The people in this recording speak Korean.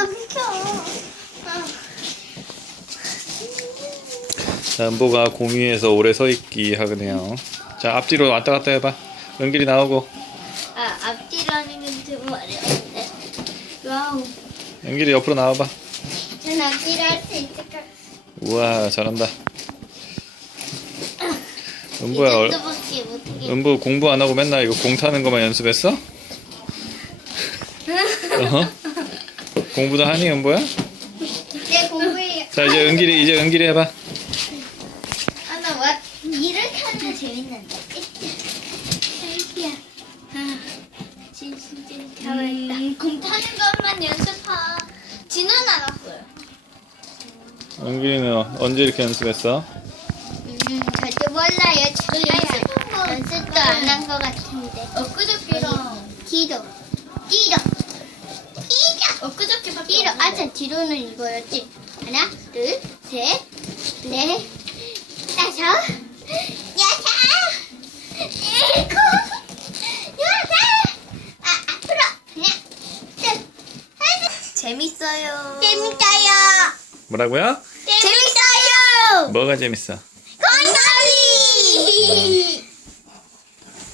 나 비켜. 아. 자, 은보가 공 위에서 오래 서 있기 하네요. 자, 앞뒤로 왔다 갔다 해봐. 은길이 나오고. 아, 앞뒤로 하는 건좀 어려운데. 와우. 은길이 옆으로 나와봐. 전 앞뒤로 할 수 있을까? 우와, 잘한다. 은보야, 이 얼- 정도밖에 못하겠 은보 공부 안 하고 맨날 이거 공 타는 것만 연습했어? 어허? 공부도 하니, 은보야? 내 공부해요. 자, 이제 은길이, 이제 은길이 해봐. 아, 나 와, 이렇게 하는 거 재밌는데. 아, 진짜 잘했다. 음, 공 타는 것만 연습하. 지는 않았어요. 은길이는 언제 이렇게 연습했어? 음, 저도 몰라요. 연습한 거. 연습도 안한거 같은데. 엊그저께랑. 뒤로. 뒤로. 뒤로. 뒤로는 이거였지. 하나, 둘, 셋, 넷, 다섯, 여섯, 일곱, 여덟. 아, 앞으로. 하나, 둘, 셋. 재밌어요. 재밌어요. 뭐라고요? 재밌어요. 뭐가 재밌어? 건강이.